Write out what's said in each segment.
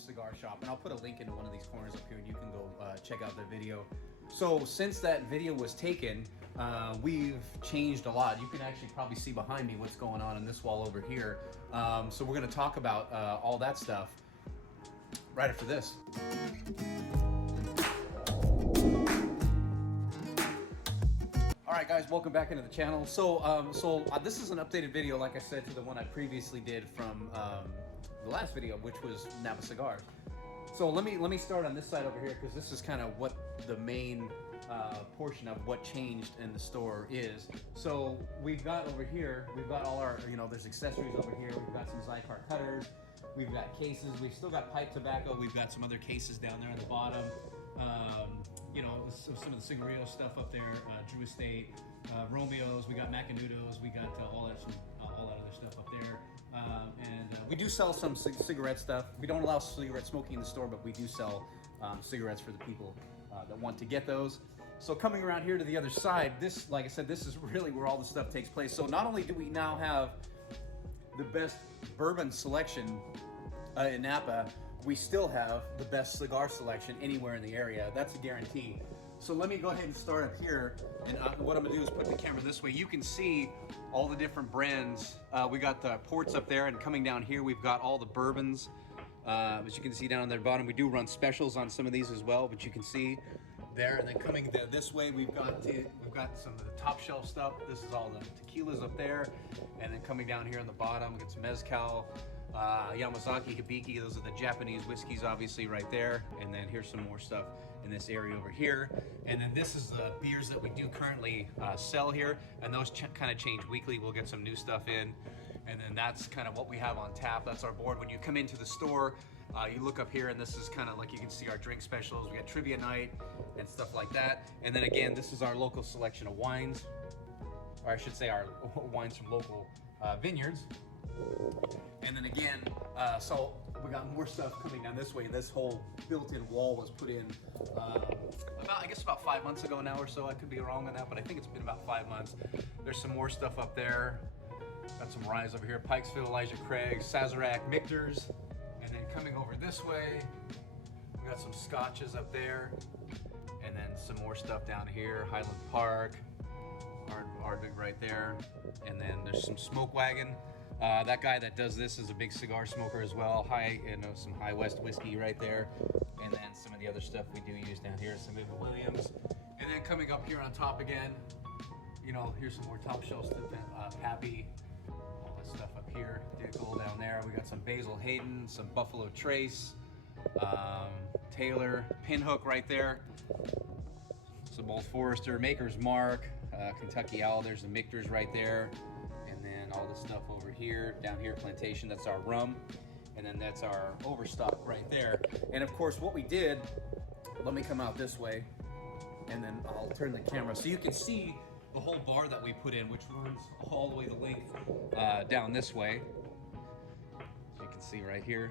cigar shop, and I'll put a link into one of these corners up here, and you can go check out their video. So since that video was taken, we've changed a lot. You can actually probably see behind me what's going on in this wall over here. So we're going to talk about all that stuff right after this. All right, guys, welcome back into the channel. So this is an updated video, like I said, to the one I previously did from the last video, which was Napa Cigars. So let me start on this side over here, because this is kind of what the main portion of what changed in the store is. So we've got over here, we've got all our, there's accessories over here. We've got some Cigar cutters. We've got cases. We've still got pipe tobacco. We've got some other cases down there on the bottom. Some of the Cigarillo stuff up there, Drew Estate, Romeos. We got Macanudos. We got all that other stuff up there. And we do sell some cigarette stuff. We don't allow cigarette smoking in the store, but we do sell cigarettes for the people that want to get those. So coming around here to the other side, this, like I said, this is really where all the stuff takes place. So not only do we now have the best bourbon selection in Napa, we still have the best cigar selection anywhere in the area. That's a guarantee. So let me go ahead and start up here. And what I'm gonna do is put the camera this way. You can see all the different brands. We got the ports up there, and coming down here, we've got all the bourbons. As you can see down on the bottom, we do run specials on some of these as well, but you can see there. And then coming this way, we've got some of the top shelf stuff. This is all the tequilas up there. And then coming down here on the bottom, we got some mezcal, Yamazaki, Hibiki. Those are the Japanese whiskeys, obviously, right there. And then here's some more stuff in this area over here. And then this is the beers that we do currently sell here, and those kind of change weekly. We'll get some new stuff in, and then that's kind of what we have on tap. That's our board. When you come into the store, you look up here, and this is kind of like, you can see our drink specials. We got trivia night and stuff like that. And then again, this is our local selection of wines, or I should say our wines from local vineyards. And then again, so we got more stuff coming down this way. This whole built-in wall was put in about 5 months ago now or so. I could be wrong on that, but I think it's been about 5 months. There's some more stuff up there. Got some ryes over here, Pikesville, Elijah Craig, Sazerac, Michter's. And then coming over this way, we got some scotches up there. And then some more stuff down here, Highland Park, Ardbeg right there. And then there's some Smoke Wagon. That guy that does this is a big cigar smoker as well. Some High West whiskey right there. And then some of the other stuff we do use down here, some of the Williams. And then coming up here on top again, here's some more top shelf stuff, Pappy, all this stuff up here, Dickel down there. We got some Basil Hayden, some Buffalo Trace, Taylor, Pinhook right there. Some Old Forester, Maker's Mark, Kentucky Owl, there's the Michter's right there. And then all this stuff over here, down here, Plantation, that's our rum. And then that's our overstock right there. And of course, what we did, let me come out this way, and then I'll turn the camera so you can see the whole bar that we put in, which runs all the way the length down this way. So you can see right here.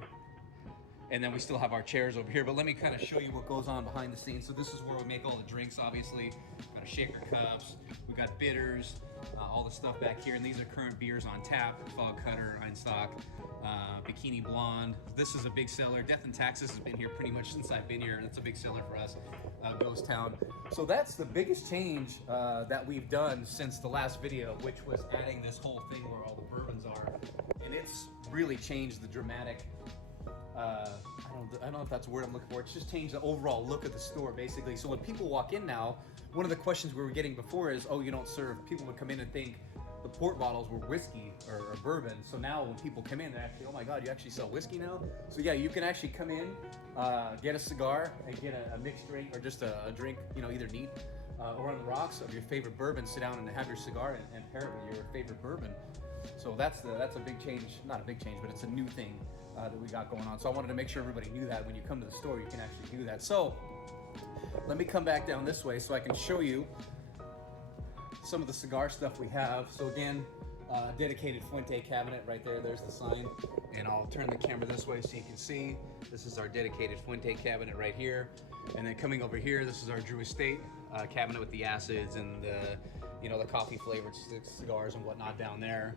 And then we still have our chairs over here, but let me kind of show you what goes on behind the scenes. So this is where we make all the drinks, obviously. Got our shaker cups, we got bitters, all the stuff back here. And these are current beers on tap: Fog Cutter, Einstock, Bikini Blonde. This is a big seller. Death and Taxes has been here pretty much since I've been here. That's a big seller for us, Ghost Town. So that's the biggest change that we've done since the last video, which was adding this whole thing where all the bourbons are. And it's really changed the dramatic, I don't know if that's the word I'm looking for. It's just changed the overall look of the store, basically. So when people walk in now, one of the questions we were getting before is, oh, you don't serve, people would come in and think the port bottles were whiskey or bourbon. So now when people come in, they're actually, oh my God, you actually sell whiskey now? So yeah, you can actually come in, get a cigar and get a mixed drink, or just a drink, either neat or on the rocks of your favorite bourbon, sit down and have your cigar and pair it with your favorite bourbon. So that's a big change, not a big change, but it's a new thing that we got going on. So I wanted to make sure everybody knew that when you come to the store, you can actually do that. So let me come back down this way so I can show you some of the cigar stuff we have. So again, dedicated Fuente cabinet right there. There's the sign. And I'll turn the camera this way so you can see. This is our dedicated Fuente cabinet right here. And then coming over here, this is our Drew Estate cabinet with the acids and the, the coffee flavored cigars and whatnot down there.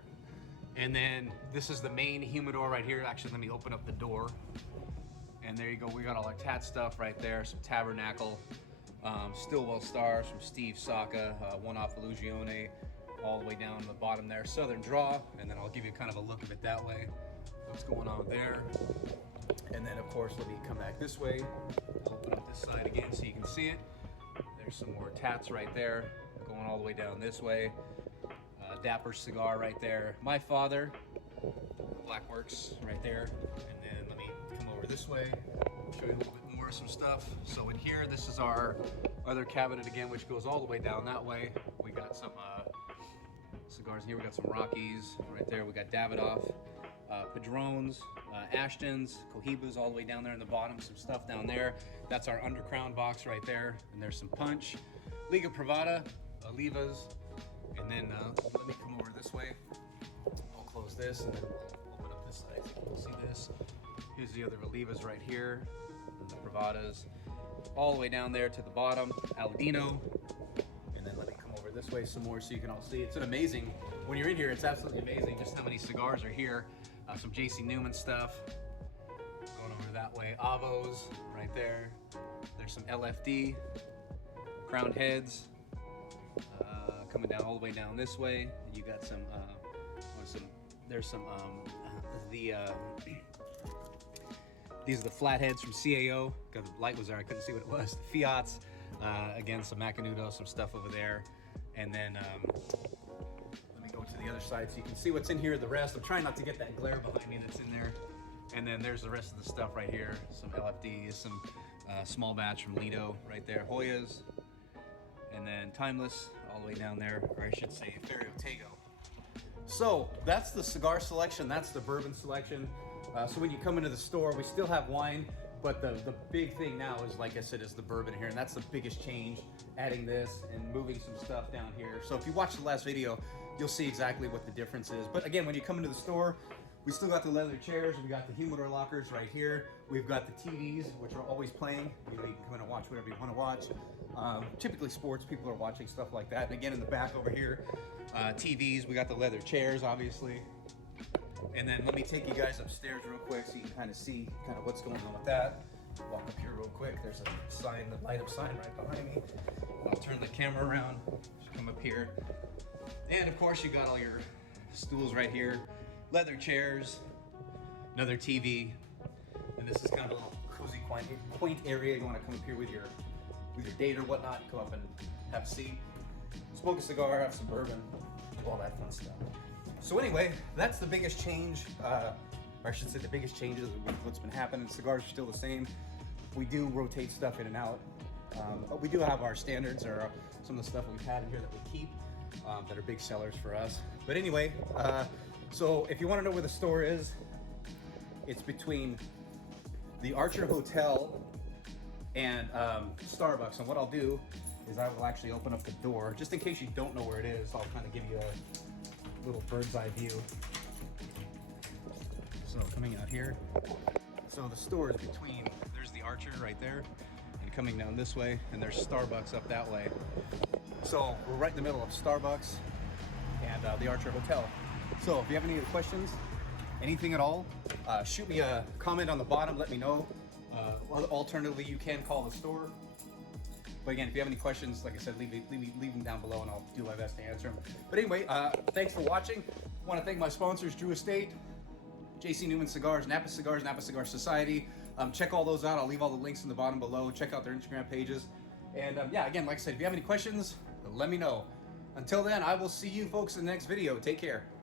And then this is the main humidor right here. Actually, let me open up the door. And there you go, we got all our tat stuff right there, some Tabernacle, Stillwell Stars from Steve Saka, one off Illusione, all the way down to the bottom there, Southern Draw, and then I'll give you kind of a look of it that way, what's going on there. And then of course, let me come back this way, open up this side again so you can see it. There's some more tats right there, going all the way down this way. Dapper Cigar right there. My father, Blackworks right there. And then let me come over this way, show you a little bit more of some stuff. So in here, this is our other cabinet again, which goes all the way down that way. We got some cigars in here. We got some Rockies right there. We got Davidoff, Padrones, Ashtons, Cohibas all the way down there in the bottom. Some stuff down there. That's our Undercrown box right there. And there's some Punch, Liga Privada, Olivas, and then let me come over this way. I'll close this and then we'll open up this side so you can see this. Here's the other Olivas right here, and the Privadas, all the way down there to the bottom, Aladino. And then let me come over this way some more so you can all see. It's an amazing, when you're in here, it's absolutely amazing just how many cigars are here. Some JC Newman stuff. Going over that way, Avos right there. There's some LFD, Crowned Heads. Coming down all the way down this way, you got some. These are the flatheads from CAO. The light was there, I couldn't see what it was. The Fiats, again some Macanudo, some stuff over there, and then let me go to the other side so you can see what's in here. The rest, I'm trying not to get that glare behind me that's in there. And then there's the rest of the stuff right here. Some LFDs, some small batch from Lido right there, Hoyas, and then Timeless all the way down there, or I should say Ferio Tego. So that's the cigar selection, that's the bourbon selection. So when you come into the store, we still have wine, but the big thing now is, like I said, is the bourbon here, and that's the biggest change, adding this and moving some stuff down here. So if you watched the last video, you'll see exactly what the difference is. But again, when you come into the store, we still got the leather chairs, we got the humidor lockers right here, we've got the TVs, which are always playing. You know, you can come in and watch whatever you want to watch. Typically sports, people are watching stuff like that. And again, in the back over here, TVs, we got the leather chairs, obviously. And then let me take you guys upstairs real quick so you can kind of see kind of what's going on with that. Walk up here real quick. There's a sign, the light up sign right behind me. I'll turn the camera around, just come up here. And of course you got all your stools right here, leather chairs, another TV. And this is kind of a little cozy, quaint area. You want to come up here with your date or whatnot, come up and have a seat, smoke a cigar, have some bourbon, all that fun stuff. So anyway, that's the biggest change, or I should say the biggest changes with what's been happening. Cigars are still the same. We do rotate stuff in and out. But we do have our standards, or some of the stuff we've had in here that we keep, that are big sellers for us. But anyway, so if you want to know where the store is, it's between the Archer Hotel and Starbucks. And what I'll do is I will actually open up the door, just in case you don't know where it is. I'll kind of give you a little bird's eye view. So coming out here, so the store is between, there's the Archer right there, and coming down this way, and there's Starbucks up that way. So we're right in the middle of Starbucks and the Archer Hotel. So if you have any other questions, anything at all, shoot me a comment on the bottom, let me know. Alternatively, you can call the store. But again, if you have any questions, like I said, leave them down below and I'll do my best to answer them. But anyway, thanks for watching. I want to thank my sponsors, Drew Estate, JC Newman Cigars, Napa Cigars, Napa Cigar Society. Check all those out. I'll leave all the links in the bottom below. Check out their Instagram pages. And yeah, again, like I said, if you have any questions, let me know. Until then, I will see you folks in the next video. Take care.